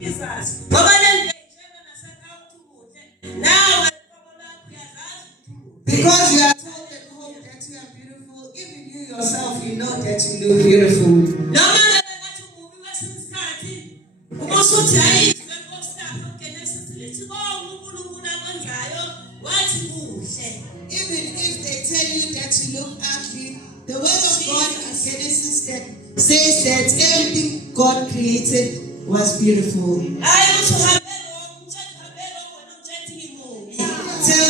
Because you are told at home that you are beautiful, even you yourself, you know that you look beautiful. Even if they tell you that you look ugly, the word of God in Genesis says that everything God created was beautiful. Tell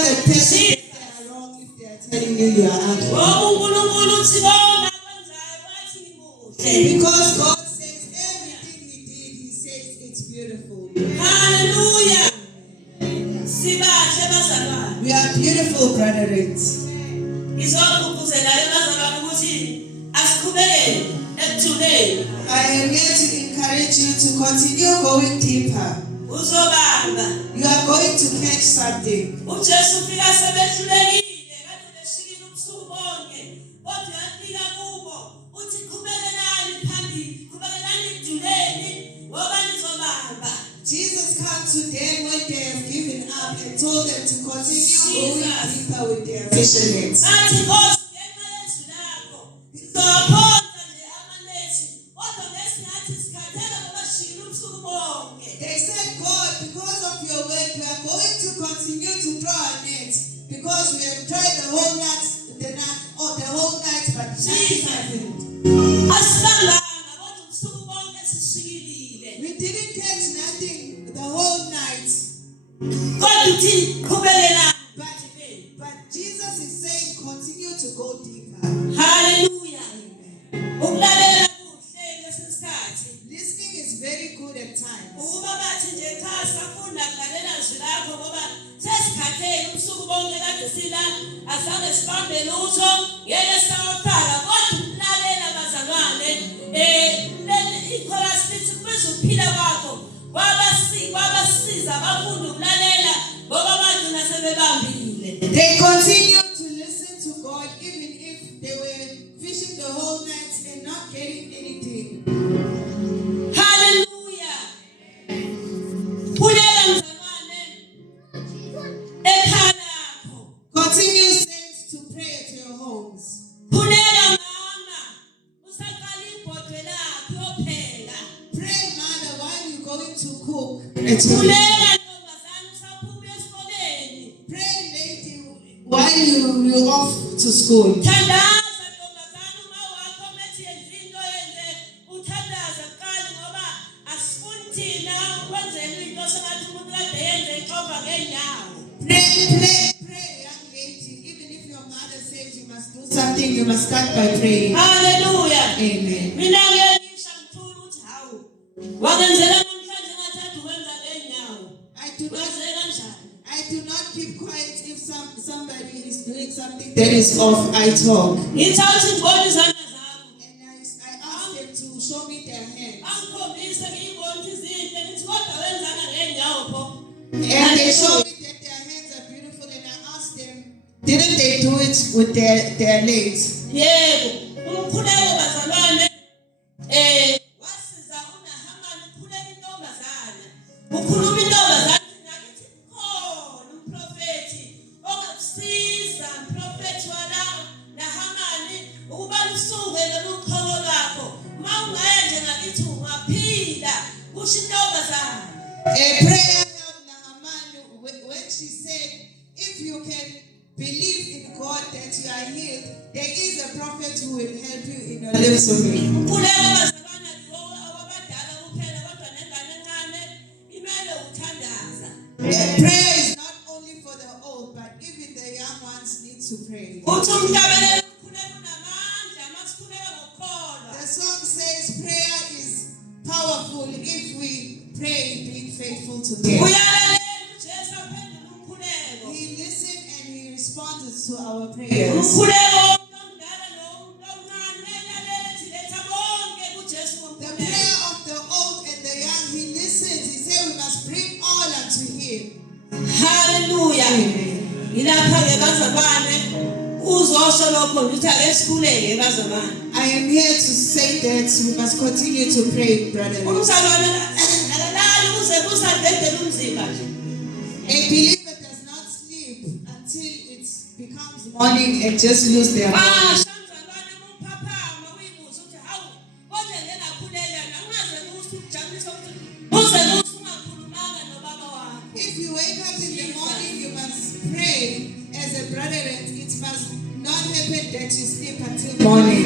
the person that they are wrong if they are telling you you are ugly. Because God says everything He did, He says it's beautiful. Hallelujah. We are beautiful, brethren. I am here to encourage you to continue going deeper. You are going to catch something. Jesus came to them when they have given up and told them to continue going deeper with their fishernets. They said, God, because of your word, we are going to continue to draw a net because we have tried the whole night, but nothing happened. We didn't catch nothing the whole night. But Jesus is saying, continue to go deeper. Hallelujah. Amen. Listening is very good at times. They continued to listen to God even if they were fishing the whole night and not getting anything. Hallelujah. Continue, saints, to pray at your homes. Pray, mother, while you're going to cook at your home. Pray, lady, while you're off to school. Pray, young lady. Even if your mother says you must do something, you must start by praying. Hallelujah. Amen. I do not keep quiet if somebody is doing something that is off. I talk. And I ask them to show me their hands. And they show me that their hands are beautiful, and I ask them, didn't they do it with their legs? Yeah. A prayer helped Naaman when she said, if you can believe in God that you are healed, there is a prophet who will help you in your lips of it. Prayer is not only for the old, but even the young ones need to pray. The song says prayer is powerful if we pray being faithful to God. He listens and He responds to our prayers. The prayer of the old and the young, He listens. He said we must bring all unto Him. Hallelujah. I am here to say that we must continue to pray, brother. believer does not sleep until it becomes morning and just lose their mind. If you wake up in the morning, you must pray as a brother, and it must not happen that you sleep until morning.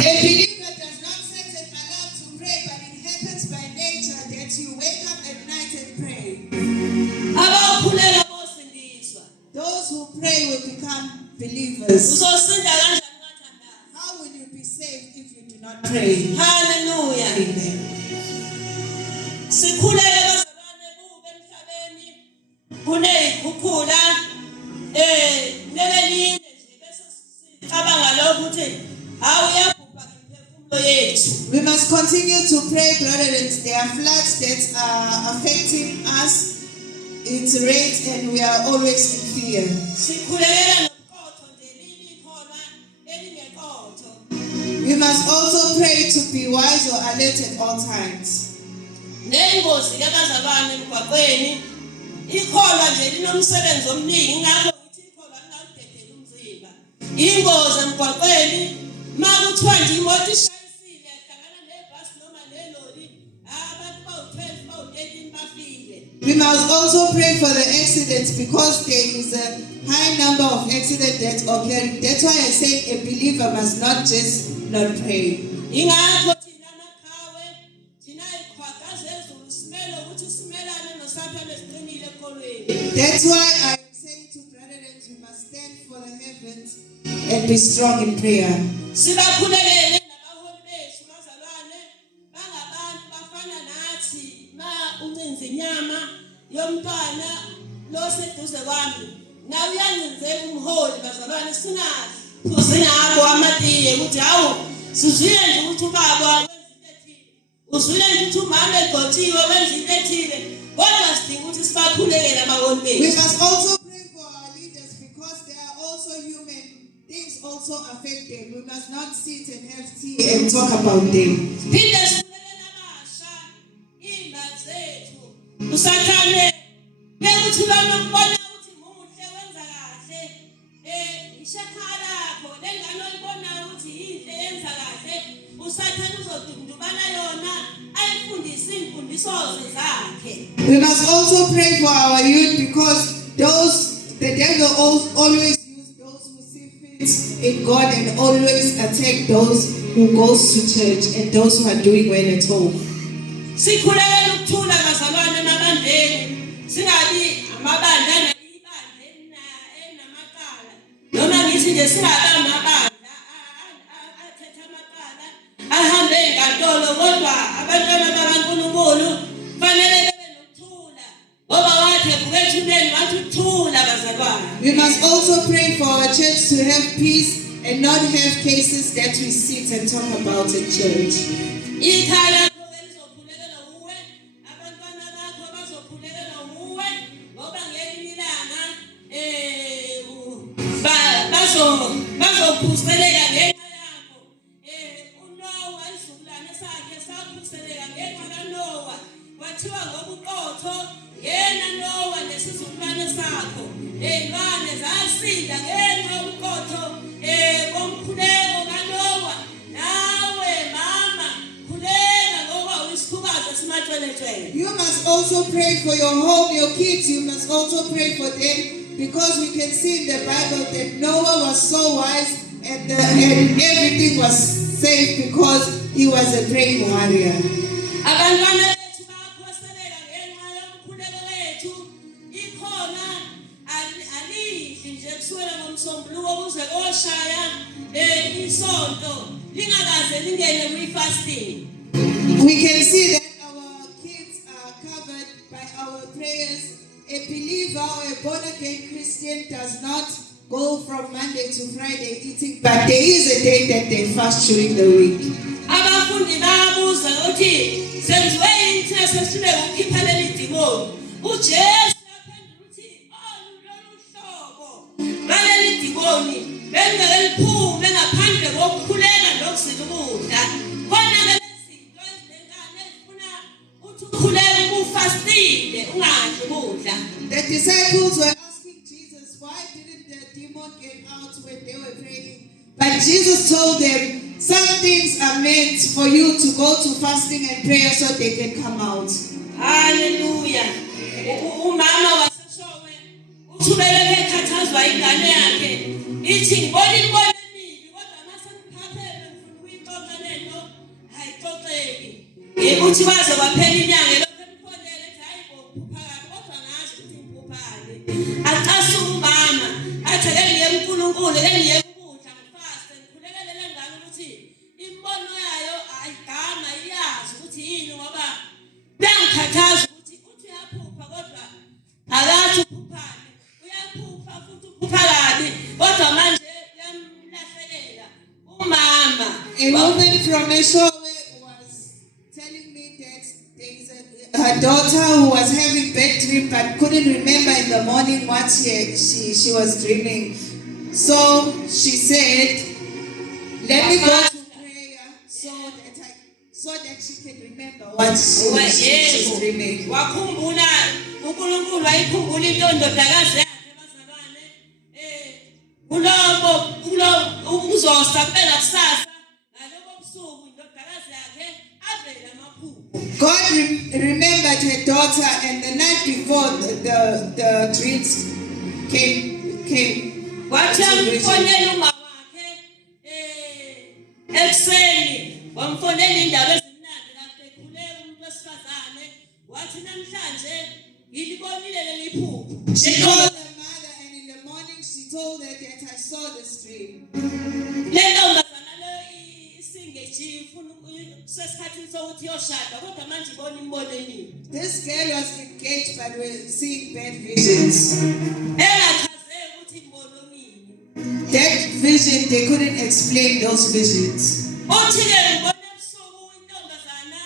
A believer does not set an alarm to pray, but it happens by nature that you wake up at night and pray. Those who pray will become believers. How will you be saved if you do not pray? Hallelujah. Amen. We must continue to pray, brethren. There are floods that are affecting us. It rains and we are always in fear. We must also pray to be wise or alert at all times. We must also pray for the accidents because there is a high number of accidents that occur. That's why I say a believer must not just not pray. That's why I'm saying to brethren, we must stand for the heavens and be strong in prayer. We must also pray for our leaders because they are also human. Things also affect them. We must not sit and have tea and talk about them. We must also pray for our youth because the devil always use those who see fit in God and always attack those who goes to church and those who are doing well at home. We must also pray for our church to have peace and not have cases that we sit and talk about in church. You must also pray for your home, your kids. You must also pray for them because we can see in the Bible that Noah was so wise and everything was safe because he was a praying warrior. We can see that our kids are covered by our prayers. A believer or a born-again Christian does not go from Monday to Friday eating, but there is a day that they fast during the week. ukuthi senziwe into sesile ukhipha leli demon. uJesu yaphendula uthi lolu hlobo baleli demon bengeliphume ngaphandle kokukhuleka nokusila ukudla. Khona ke lezinto ezinenkani ezifuna uthi ukhuleka ufastile ungadli ukudla. The disciples were asking Jesus, why didn't the demon get out when they were praying? But Jesus told them, some things are meant for you to go to fasting and prayer so they can come out. Hallelujah. Umama waseshowe uthubeleke ekhathazwa ingane yakhe. Ithi ngibona imbono emibi kodwa mase ngiphaphele ngifuna ukuyixoxa lento ayixoxeki. Uthi baze kwaphela inyanga lokho emfonele ethi hayi bophupha kodwa ngazi ukuthi ngiphuphane. Acasa umama athi ke ngiye uNkulunkulu ke ngiye ukudla ngifaste ngikhulekele ngane ukuthi imbono yayo ayigama iyazi ukuthi yini ngoba bengikhathaza ukuthi uyaphupha kodwa akathi uphuphane. Uyaphupha futhi uphupha kabi kodwa manje yamlahlelela umama. A woman from Eshowe was telling me that there is her daughter who was having bad dream but couldn't remember in the morning what she was dreaming. So she said, let me go to prayer so that she can remember what she's dreaming. Wakhumbula uNkulunkulu ayikhumbula intondodakazi yakhe bazalwane ulo uzosa phela kusasa ngaloko busuku indodakazi yakhe avela amaphupho. God remembered her daughter, and the night before the dreams came. Wathi amfonela uma wakhe ekseni wamfonela indaba ezimnandi kade ekhuleka umuntu wesifazane wathi namhlanje ngilibonile leli phupho. She called her mother, and in the morning she told her that I saw this dream. Le ntombazana le isingeji ufuna sesikhathini sokuthi yoshada kodwa manje ibona imbono emibi. This girl was engaged but was seeing bad visions. Engachazeki ukuthi imbono emibi. That vision, they couldn't explain those visions. Uthi ke ngibona ebusuku intombazana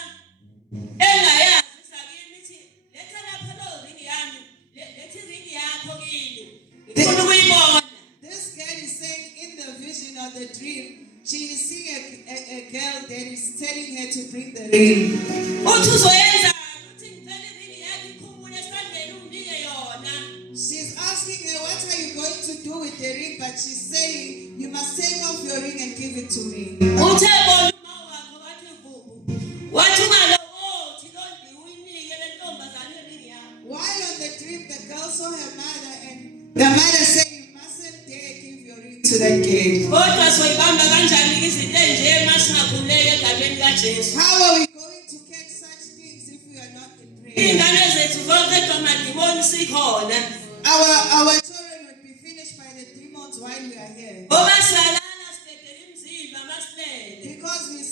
engayazi sakini ithi letha lapha lo ringi yami lethi ringi yakho kini ngifuna ukuyibona. This girl is saying in the vision or the dream, she is seeing a girl that is telling her to bring the ring. Uthi uzoyenza uthi ngicela iringi yakho ikhumule esandleni undike yona. She's asking her, what are you going to do with the ring? But she's saying, you must take off your ring and give it to me. Uthe bona uma wakho wathi vubu wathi ungalo uthi londi uyinike le ntombazane iringi yakho. While on the dream, the girl saw her mother, and the mother said, you mustn't dare give your ring to that kid. Kodwa soyibamba kanjani izinto enje masingakhuleka egabeni kaJesu. How are we going to catch such things if we are not in prayer? Ingane zethu zonke emadimoni sikhona. Our children would be finished by the demons while we are here. Ngoba silalana sidedela imizimba masilele. Because we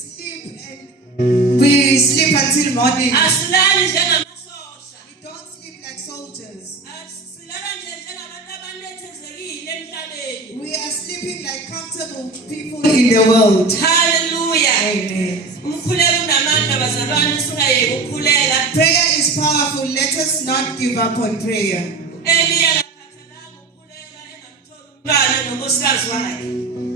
sleep until morning. Asilali njengamasosha. We don't sleep like soldiers. Silala nje njengabantu abanethezekile emhlabeni. We are sleeping like comfortable people in the world. Hallelujah. Amen. Umkhuleko unamandla bazalwane singayeki ukukhuleka. Prayer is powerful. Let us not give up on prayer. Eliya akathalanga ukukhuleka engamtholi umntwana nonkosikazi wakhe.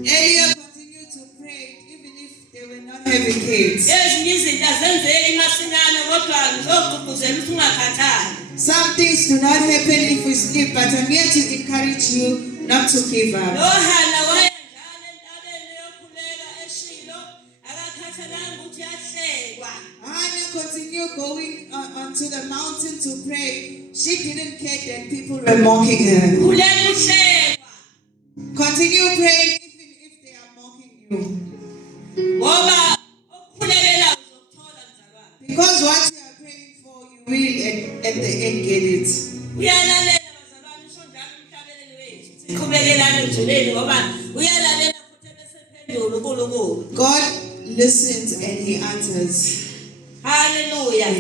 Elia continued to pray even if they were not having kids. Ezinye izinto azenzeki masinyane kodwa ngizogqugquzela ukuthi ungakhathali. Some things do not happen if we sleep, but I'm here to encourage you not to give up. Nohana wayenjalo entabeni yokhuleka eShilo akakhathalanga ukuthi yahlekwa. Hannah continued going onto the mountain to pray. She didn't care that people were mocking her. Khuleka uhlekwa. Continue praying even if they are mocking you. Ngoba okukhulekela uzokuthola mzalwane. Because what you are praying for, you will at the end get it. Uyalalela bazalwane usho njalo umhlabeleli wethu. Siqhubekela njuleni ngoba uyalalela futhi besephendula uNkulunkulu. God listens and He answers. Hallelujah.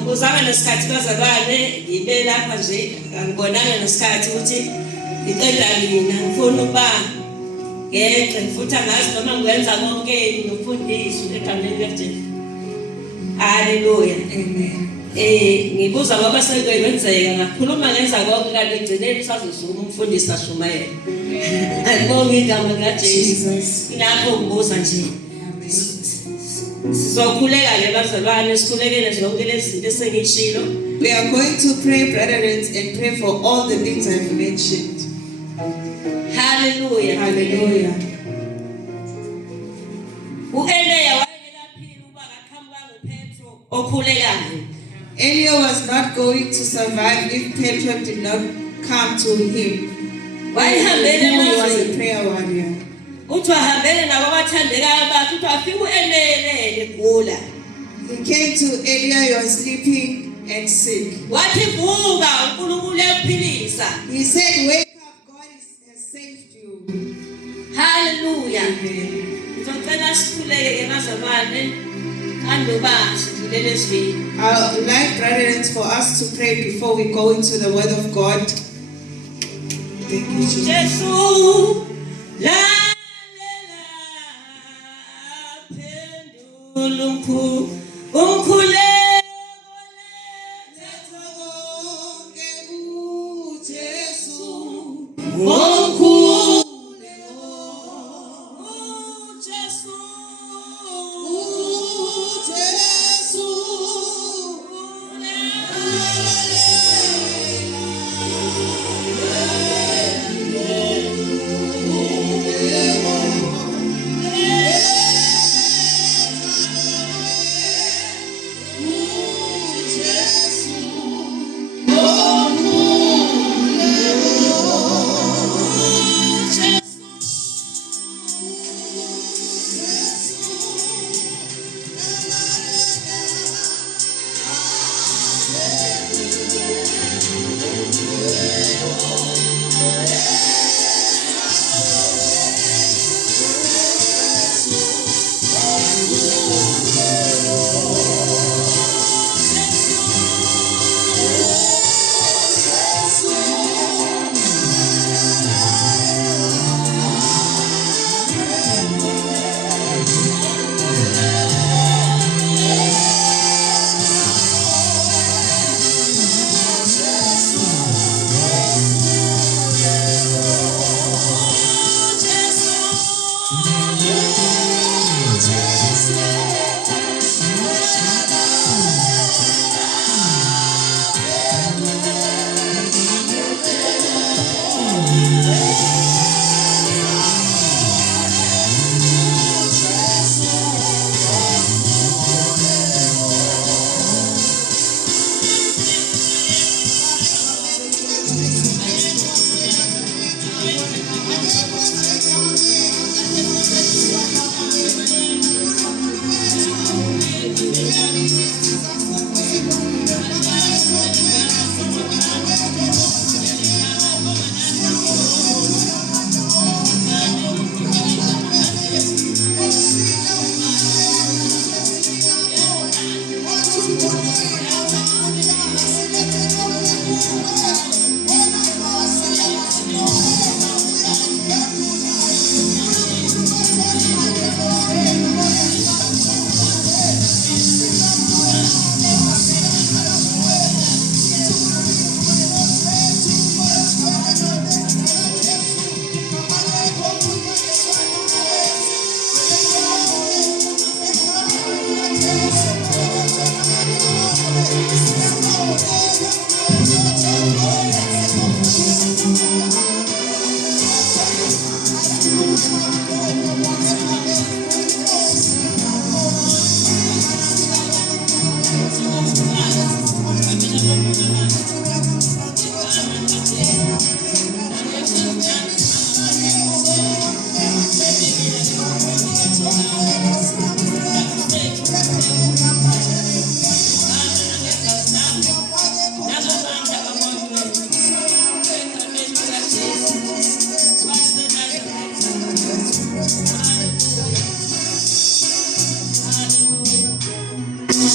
Ngibuzanga nesikhathi bazalwane ngibe lapha nje angibonanga nesikhathi ukuthi ngicela mina ngifuna ukuba Ngeqe futhi angazi noma ngikwenza konke ngifundiswe egameni likaJesu. Haleluya. Amen. Ngibuza ngoba sekwenzeka ngakhuluma ngenza konke kanti egcineni sazosuma umfundisi ashumayela. Ngibonga igama likaJesu. Ngakho ngibuza nje. Sizokhuleka ke bazalwane sikhulekele zonke lezi zinto esengishilo. We are going to pray, brethren, and pray for all the things I've mentioned. Hallelujah. Hallelujah. U-Eliya wayengelaphili uba ngaqhamuka nguPetro okhulekayo. Elia was not going to survive if Petro did not come to him. Wayehambele He was a emazweni. prayer warrior. Uthi wahambele nabo abathandekayo bakhe uthi wafika u-Eliya egula. He came to Elia, he was sleeping and sick. Wathi vuka uNkulunkulu uyakuphilisa. He said, wake up, God has saved you. Hallelujah. Ngicela sikhuleke ke bazalwane andoba sidlulele esivini. I would like, brethren, for us to pray before we go into the word of God. Thank you, Jesus. Jesu lalela phendula umkhuleko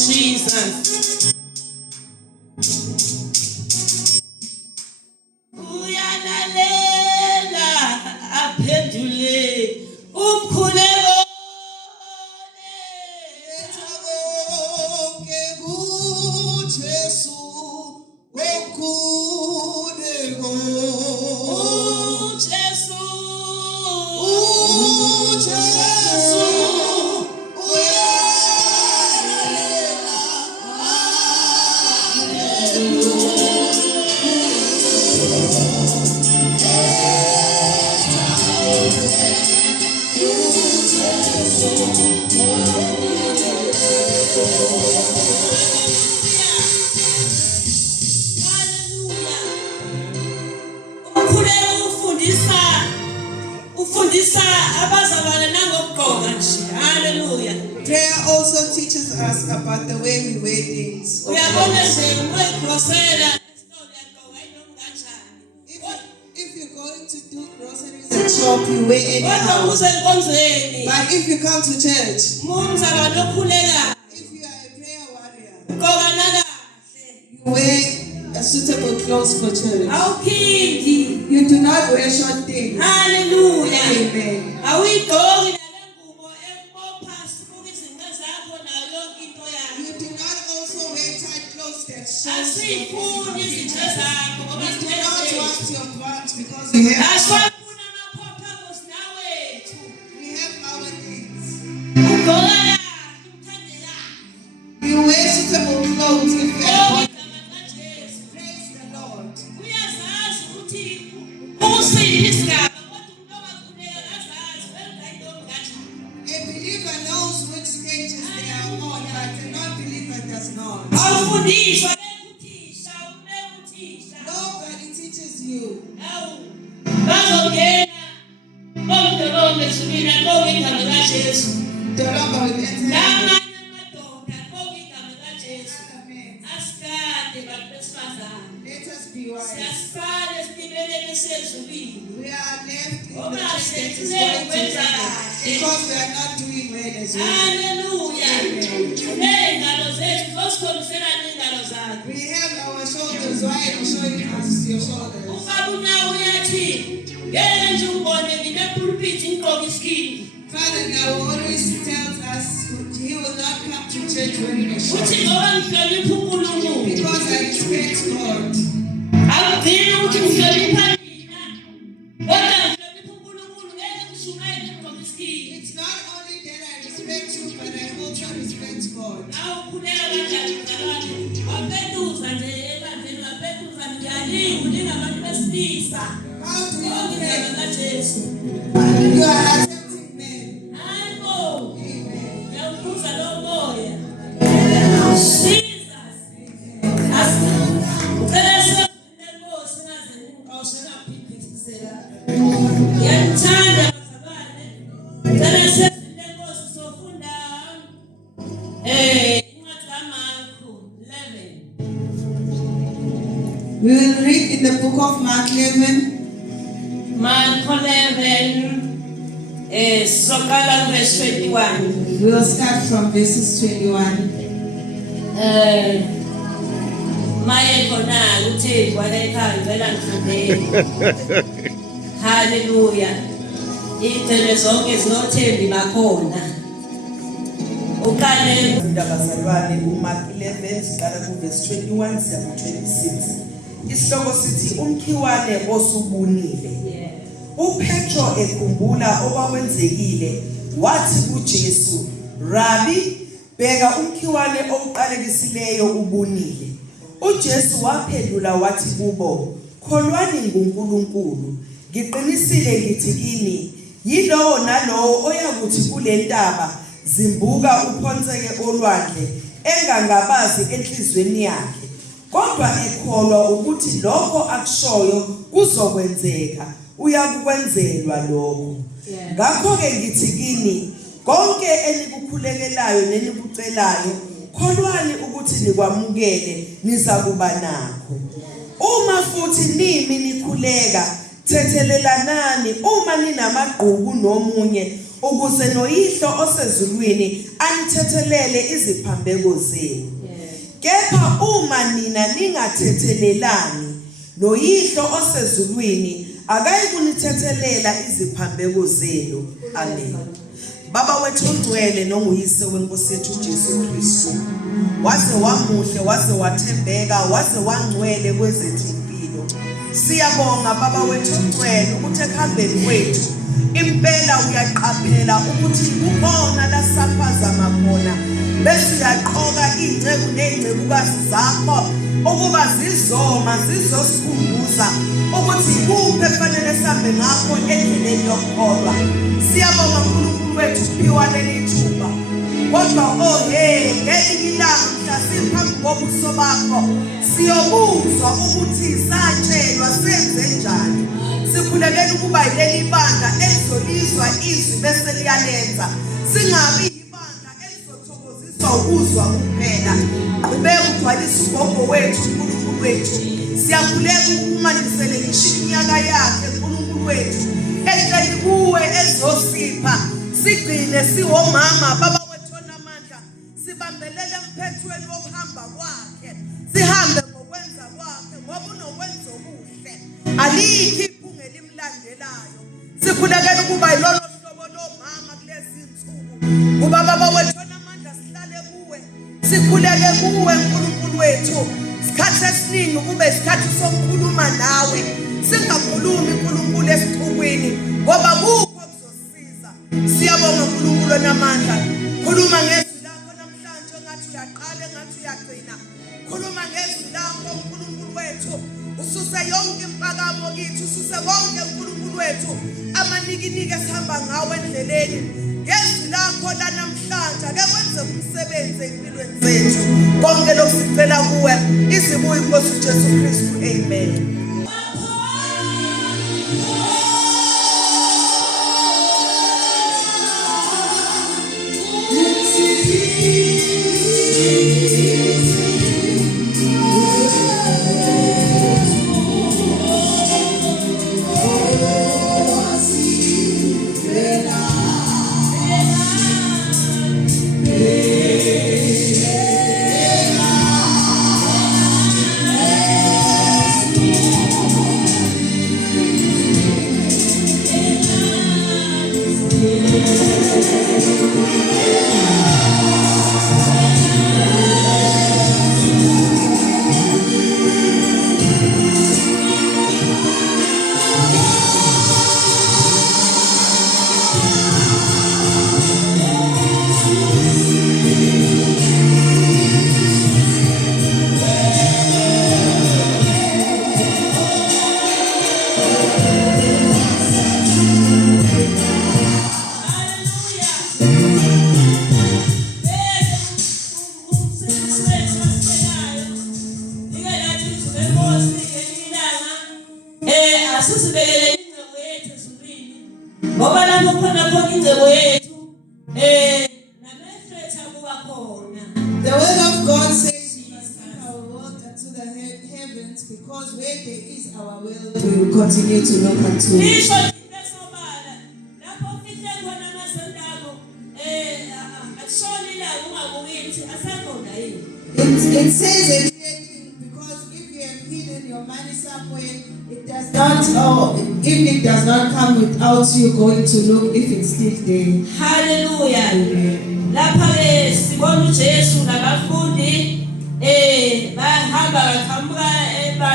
Jesus. Uyalalela aphendule umkhuleko Prayer also teaches us about the way we wear things. If you're going to do groceries at shop, you wear anyhow. But if you come to church, if you are a prayer warrior, you wear a suitable clothes for church. You do not wear short things. Hallelujah. Amen. You do not also wear tight clothes that show you do not want your butt because we have our things. You wear suitable clothes if you are born. Praise the Lord. A believer knows which stages they are on, but a non-believer does not. Nobody teaches you. The Lord will enter. Let us be wise. We are left in the church that is going to heaven because we are not doing well as well. We have our shoulders wide and showing us your shoulders. Father now always tells us he will not come to church wearing a shirt because I respect God. It's not only that I respect you, but I also respect God. How do you you are accepting men. We will read in the book of Mark 11. Mark 11, verse 21. We will start from verses 21. Hallelujah. Ithele zonke zinothembi bakhona. Ukale Bazalwane uMark 11 siqala kuverse 21 siya ku26. Isihloko sithi umkhiwane osubunile. uPetro ekhumbula okwakwenzekile wathi kuJesu, "Rabbi, bheka umkhiwane oqalekisileyo ubunile." uJesu waphendula wathi kubo, "Kholwani nguNkulunkulu. Ngiqinisile ngithi kini, yilowo nalowo oyakuthi kule ntaba, zimbuka uphonseke olwandle, engangabazi enhlizweni yakhe, kodwa ekholwa ukuthi lokho akushoyo kuzokwenzeka, uyakwenzelwa lokho. Ngakho ke ngithi kini, konke enikukhulekelayo nenikucelayo, kholwani ukuthi nikwamukele, nizakuba nakho. Uma futhi nimi nikhuleka, thethelelanani uma ninamagqubu nomunye, ukuze noyihlo osezulwini anithethelele iziphambeko zenu. Kepha uma nina ningathethelelani, noyihlo osezulwini akayikunitethelela iziphambeko zenu. Amen. Baba wethu ongcwele nonguyise wenkosi yethu uJesu Kristu. Waze wamuhle, waze wathembeka, waze wangcwele kwezethu impilo. Siyabonga baba wethu ongcwele ukuthi ekuhambeni kwethu impela uyaqaphela ukuthi kukhona la saphaza makhona. Bese uyaqoka ingceku nezingcebukazi zakho ukuba zizoma zizosikhumbuza ukuthi kuphe kufanele sihambe ngakho endleleni yokukholwa. Siyabonga uNkulunkulu wethu uphiwa leli thuba. Kodwa ngelinye ilanga mhla siphambi kobuso bakho siyobuzwa ukuthi satshelwa senze njani. Sikhulekela ukuba yileli banga elizolizwa izwi bese liyalenza. Singabi ibanga elizothokoziswa ukuzwa kuphela. Qhubeka ugcwalisa ugogo wethu uNkulunkulu wethu. Siyakhuleka ukumandisele ngisho iminyaka yakhe uNkulunkulu wethu. Ehleli kuwe ezosipha. Sigcine siwomama baba wethu onamandla. Sibambelele emphethweni wokuhamba kwakhe. Sihambe ngokwenza kwakhe ngoba unokwenza okuhle. Alikho iphunga elimlandelayo. Sikhulekela ukuba yilolo hlobo lomama kulezi insuku. Kuba baba wethu onamandla sihlale kuwe. Sikhuleke kuwe uNkulunkulu wethu. Isikhathi esiningi kube isikhathi sokukhuluma nawe. Singakhulumi uNkulunkulu esixukwini ngoba kukho kuzosiza. Siyabonga uNkulunkulu onamandla. Khuluma ngezwi lakho namhlanje ngathi uyaqala ngathi uyagcina. Khuluma ngezwi lakho uNkulunkulu wethu. Ususe yonke impakamo kithi, ususe konke uNkulunkulu wethu. Amanikinike esihamba ngawe endleleni. Ngezwi lakho la namhlanje ake kwenze umsebenzi empilweni zethu. Konke lokusicela kuwe izibuyi inkosi uJesu Kristu. Amen. The word of God says we must keep our work unto the heavens, because where there is our will, we will continue to look unto it. It says it because if you have hidden your money somewhere, it does not, if it does not come without you going to look if it's still there. Hallelujah. Lapha ke sibona uJesu nabafundi bahamba bakhamba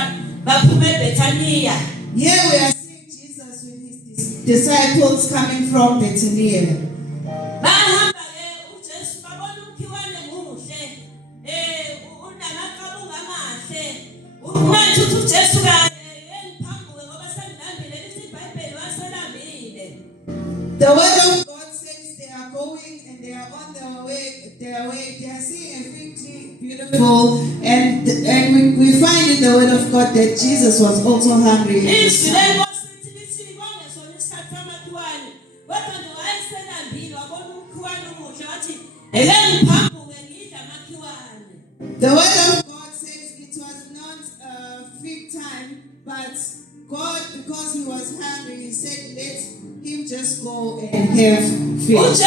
baphume eBethania. Here we are seeing Jesus with his disciples coming from Bethania. Bahamba ke uJesu babona umkhiwane muhle unamaqhabuka amahle. Unathi uJesu ka yengiphambuke ngoba sengilambile lithi iBhayibheli waselambile. The word of God says they are going and they are on their way. They are seeing a fig tree, beautiful, and we find in the word of God that Jesus was also hungry. The word of God says it was not fig time, but God, because he was hungry, he said, let him just go and have figs.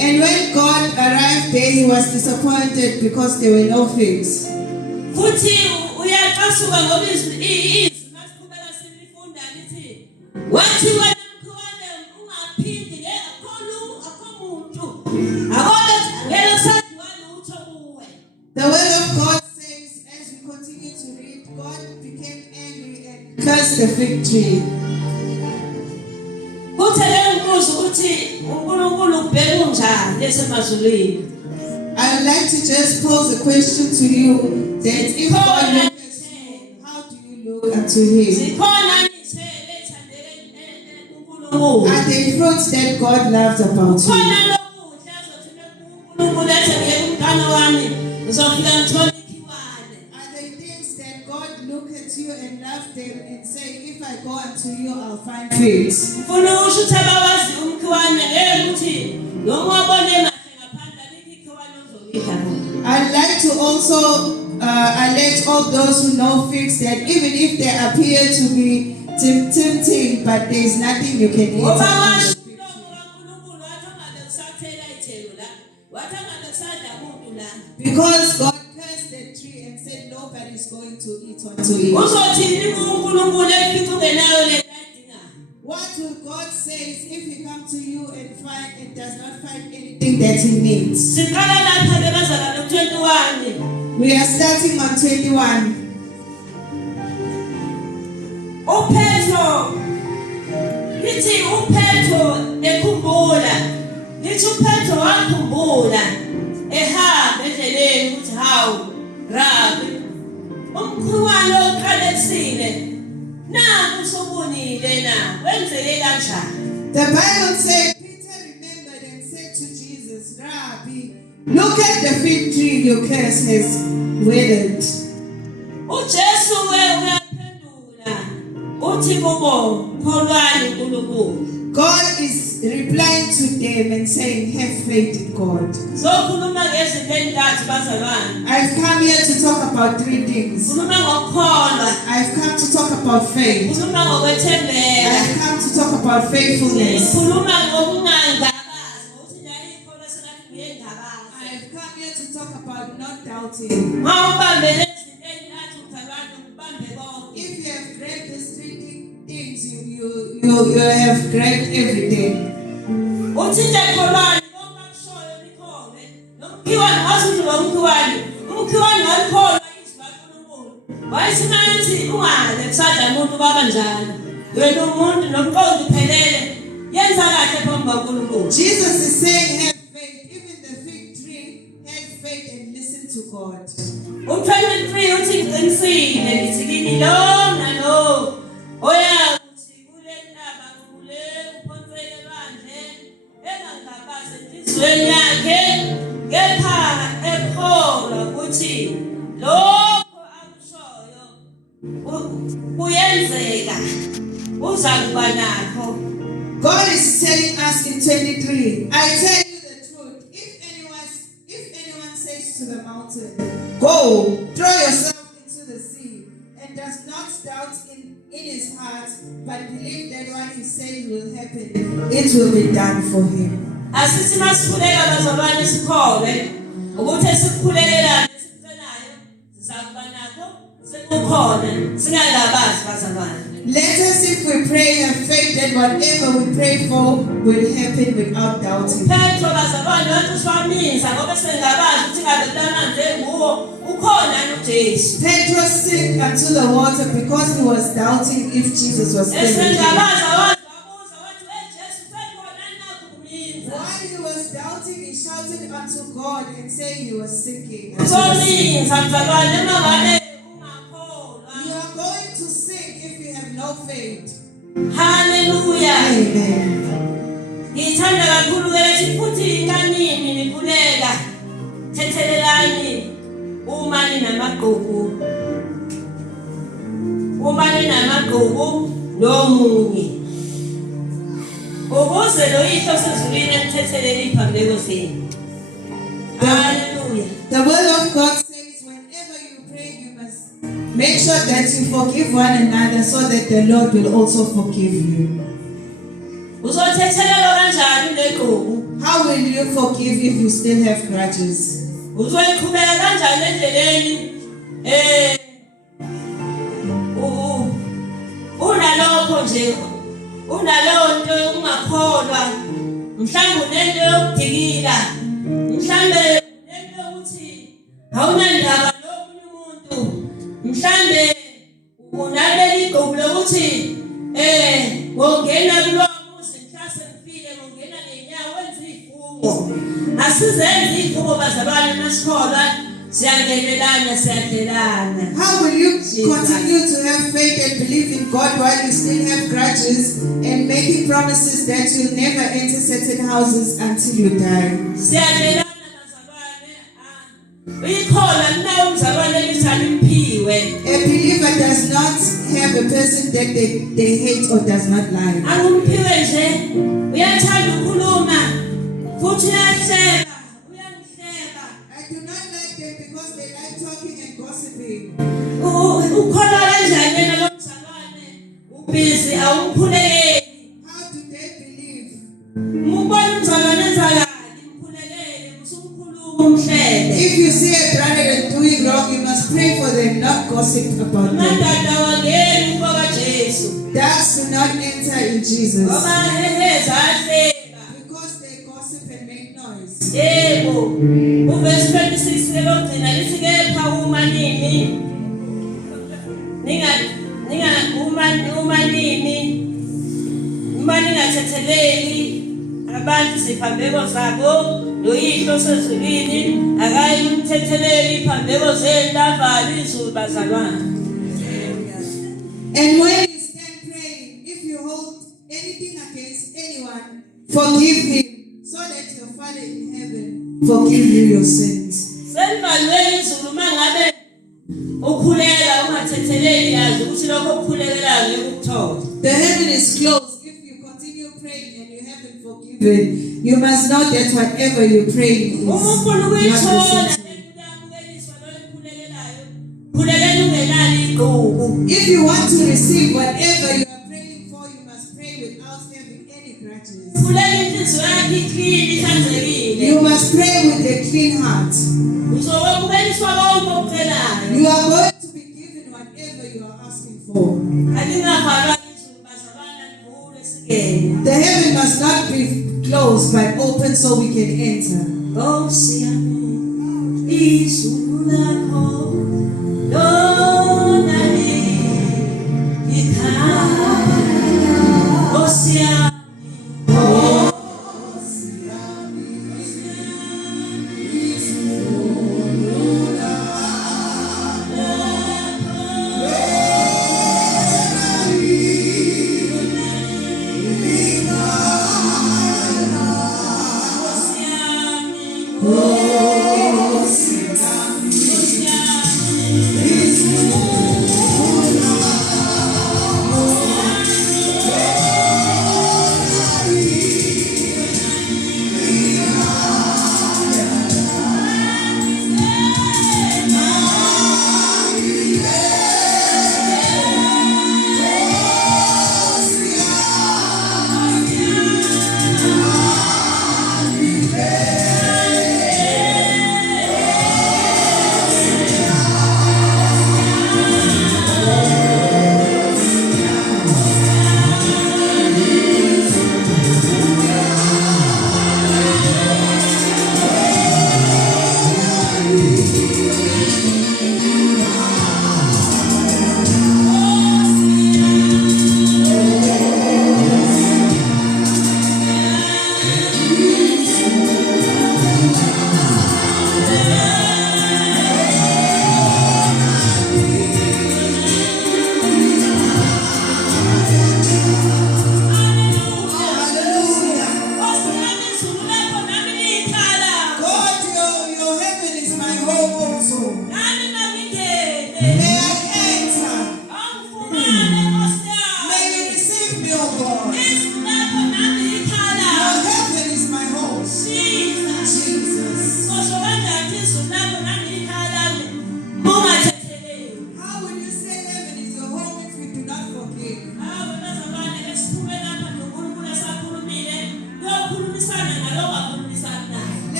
And when God arrived there, he was disappointed because there were no figs. wathi wena mkhwane ungaphindi akhomuntu ngeke saziwani utho kuwe. The word of God says, as we continue to read, God became angry and cursed the fig tree. Kuthele umbuzo ukuthi uNkulunkulu ubheka unjani esemazulwini. I would like to just pose a question to you that if God looks at you, how do you look unto Him? Zikhona izithelo ezithandeke uNkulunkulu. Are they fruits that God loves about you? Khona lokudla azothina uNkulunkulu ethi ngiyemntwana wami ngizofika ngithola ikhiwane. Are they things that God look at you and love them and say, if I go unto you, I'll find figs? Ufuna usho ukuthi abawazi umkhiwane ngeke ukuthi noma ubone kahle ngaphandle alikho ikhiwane ozolidla. I'd like to also alert all those who know figs that even if they appear to be tempting, but there is nothing you can eat. Ngoba washo umlomo kaNkulunkulu wathi angabe kusathela ithelo la, wathi angabe kusadla umuntu la. Because God cursed the tree and said nobody's going to eat onto it. Uzothini uNkulunkulu efica ungenayo le ayidingayo? What will God say if He comes to you and does not find anything that He needs? Siqala lapha ke bazalwane 21. We are starting on 21. uPetro lithi uPetro ekhumbula lithi uPetro wakhumbula ehamba endleleni ukuthi hawu Rabi umkhuwane oqalekisile na usobonile na wenzele kanjani. The Bible says Peter remembered and said to Jesus, Rabbi, look at the fig tree your curse has withered. uJesu uyaphendula uthi kubo kholwani uNkulunkulu. God is replying to them and saying, have faith in God. Zokhuluma ngezinto ezintathu bazalwane. I've come here to talk about 3 things. Khuluma ngokukholwa, I've come to talk about faith. khuluma ngokwethembeka, I've come to talk about faithfulness. khuluma ngokungangabazi ukuthi ngiyayikholwa sengathi ngiyengabazi. I've come here to talk about not doubting. Mawubambele izinto ezintathu mzalwane ubambe konke. If you have grabbed these 3 things, you have grabbed everything. Uthi nje kholwani konke akushoyo nikhole. Nomkhiwane wasuthi umkhiwane walikholwa izwi kaNkulunkulu. Wayesimanzi ungale kusada umuntu babanjani. Wena umuntu nomqondo uphelele yenza kahle phambi kaNkulunkulu. Jesus is saying, have faith. Even the fig tree had faith and listened to God. U23 uthi ngiqinisile ngithi kini lo nalo oyakuthi kule ntaba kule uphonsele bandle engangabaze inhlizweni yakhe kepha ekholwa ukuthi lokho akushoyo kuyenzeka uza kuba nakho. God is telling us in 23, I tell you the truth. If anyone says to the mountain, go, throw yourself into the sea, and does not doubt in his heart, but believe that what he says will happen, it will be done for him. Asisi masikhuleka bazalwane sikhole ukuthi sikhulekelane sikucenayo sizakuba nakho sekukhona singabazi bazalwane. Let us, if we pray, have faith that whatever we pray for will happen without doubting. Petro bazalwane wathi ushwamisa ngoba sengabazi ukuthi ngabelana nje nguwo ukhona uJesu. Pedro sank unto the water because he was doubting if Jesus was coming. Esengabaza wabuza wathi Jesu sekhona nakho kuminza. While he was doubting, he shouted unto God and saying he was sinking. Sominza bazalwane mangane ungakholwa. You are going to sink if you have no faith. Hallelujah. Amen. Ngithanda kakhulu ukuthi futhi kanini nikhuleka thethelelani uma ninamagqubu nomunye ukuze lo yihlo sezulwini enithethelele iphambeko zenu. Hallelujah. The word of God says whenever you pray, you must make sure that you forgive one another so that the Lord will also forgive you. Uzothethelelwa kanjani legqubu? How will you forgive if you still have grudges? Uzoyiqhubeka kanjani endleleni unalokho nje unalonto ungakholwa mhlawumbe unento yokudikila mhlawumbe unento yokuthi awunandaba nomunye umuntu mhlawumbe unaleli igqubu lokuthi ngongena kulowo muzi mhlase ngifike ngongena ngenyawo wenza izifungo asizenze izifungo bazalwane masikholwa siyangenelana siyadelana. How will you continue to have faith and believe in God while you still have grudges and making promises that you'll never enter certain houses until you die? Siyadelana bazalwane uyikholwa nawo umzalwane lisaliphiwe. A believer does not have a person that they hate or does not lie. Akumphiwe nje uyathanda ukukhuluma futhi uyahleba uyangihleba. I do not like them because they like talking and gossiping. Ukholwa kanjani yena lo mzalwane ubhizi awumkhulekeli. How do they believe? Mubona umzalwane enzakala imkhulekele usumkhuluma umhlele. If you see a brother doing wrong, you must pray for them, not gossip about them. Madada wangeni ngoba Jesu. Dogs do not enter in Jesus Ngoba heheza ahleba. because they gossip and make noise. Yebo. Uverse 26 lelogcina lithi kepha uma nini uma ningathetheleli abantu ziphambeko zabo noyihlo sezulwini akayi umthetheleli iphambeko zenu lavali izulu bazalwane. And when you stand praying, if you hold anything against anyone, forgive him, so that your Father in heaven forgive you your sins. Senvalwe izulu mangabe ukhulela ungathetheleli yazi ukuthi lokho ukukhulekelayo ukuthola. The heaven is closed. If you continue praying and you haven't forgiven, you must know that whatever you pray is Uma not ufuna ukuyithola received. ekuyamukeliswa lo ekukhulekelayo khulekela ungenali igqubu. If you want to receive whatever you are praying for, you must pray without having any grudges. Khuleka inhliziyo yakho iklini ihlanzekile. You must pray with a clean heart. Uzokwamukeliswa konke okucelayo. You are going to be given whatever you are asking for. Alingavalwa izulu bazalwane livule singene. The heaven must not be closed but open so we can enter. Nkosi yami izulu lakho lona likhaya. Nkosi yami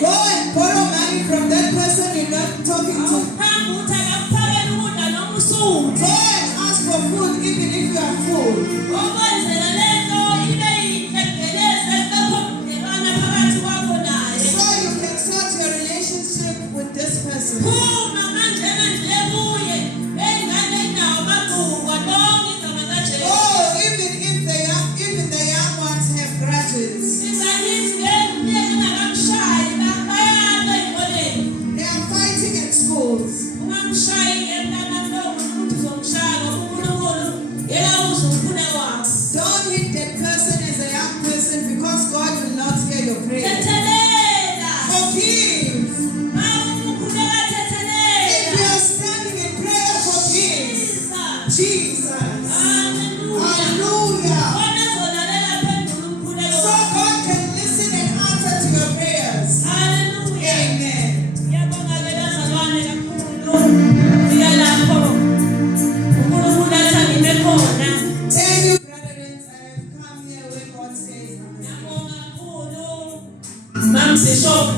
Go and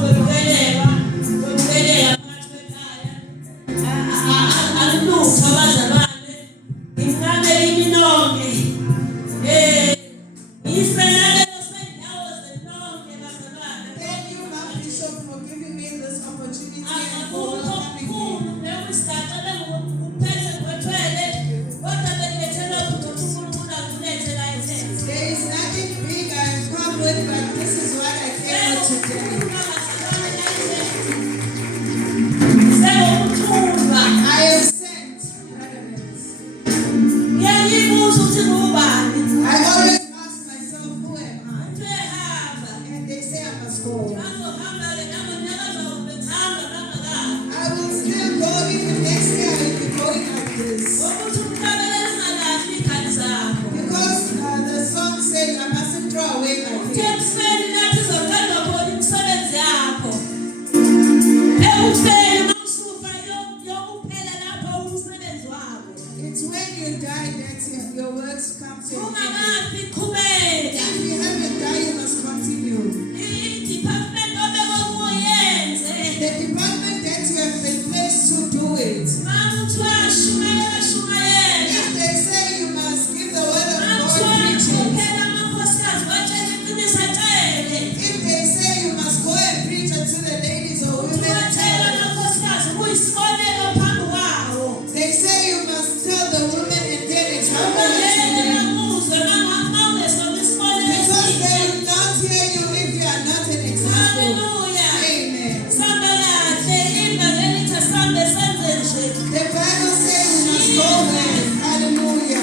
kwemukeleka phakathi kwekhaya. Alulutho abazalwane. Ngicane yini nonke. Isenelelo sendawo zenonke bazalwane. Thank you, Mama Bishop, for giving me this opportunity and for Akukho welcoming me. kukhulu lekusicacele ngokuphethe kwethwele kodwa belethelwe uNkulunkulu akulethela ithemba. There is nothing big I have come with, but this is what I came with today. I am sent. I always ask myself, who am I? And they say I must go. I will still go even next year. I will be going like this. Because the song says I mustn't throw away my faith. It's when you die that your works come to an end. If you haven't died, you must continue. The department that you have been placed to do it. If they say you must give the word of God preaching. If they say you must go and preach unto the ladies or women, they say you must tell the women and then example it to them. Because they will not hear you if you are not an example. Amen. The Bible says we must go there. Hallelujah.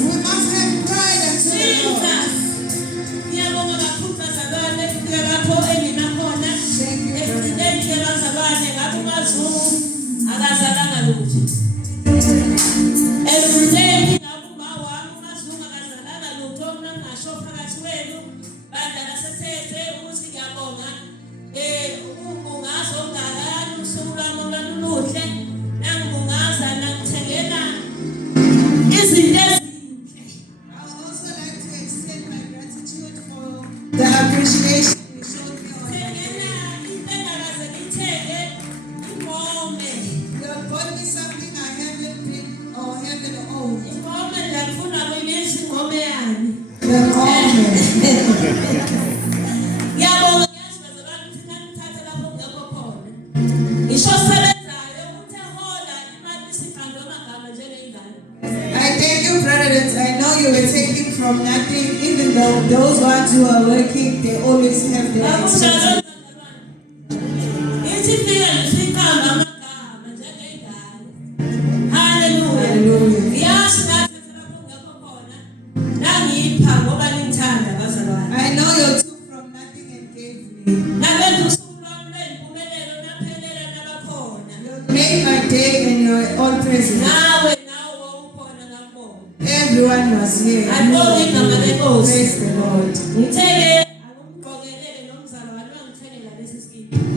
We must have pride unto the Lord. Thank you, brother. I would also like to extend my gratitude for the appreciation you showed me on. You have bought me something I haven't been or haven't owned. The I thank you, brothers. I know you were taking from nothing, even though those ones who are working, they always have their expenses. Hallelujah. I know you took from nothing and gave me. You made my day and you are all present. Everyone was here. Praise the Lord.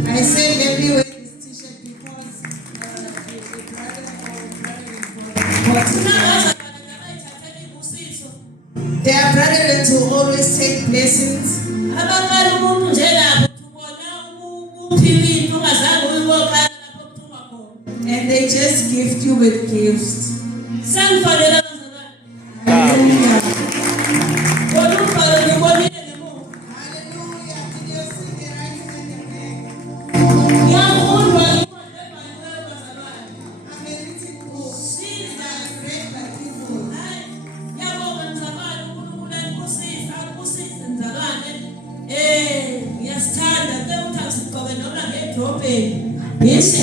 I said let me wear this t-shirt because the brother they are brethren who always take blessings. And they just gift you with gifts. Hallelujah. Hallelujah. Did you see the right hand again? I'm a written book. I have read by people. Yes,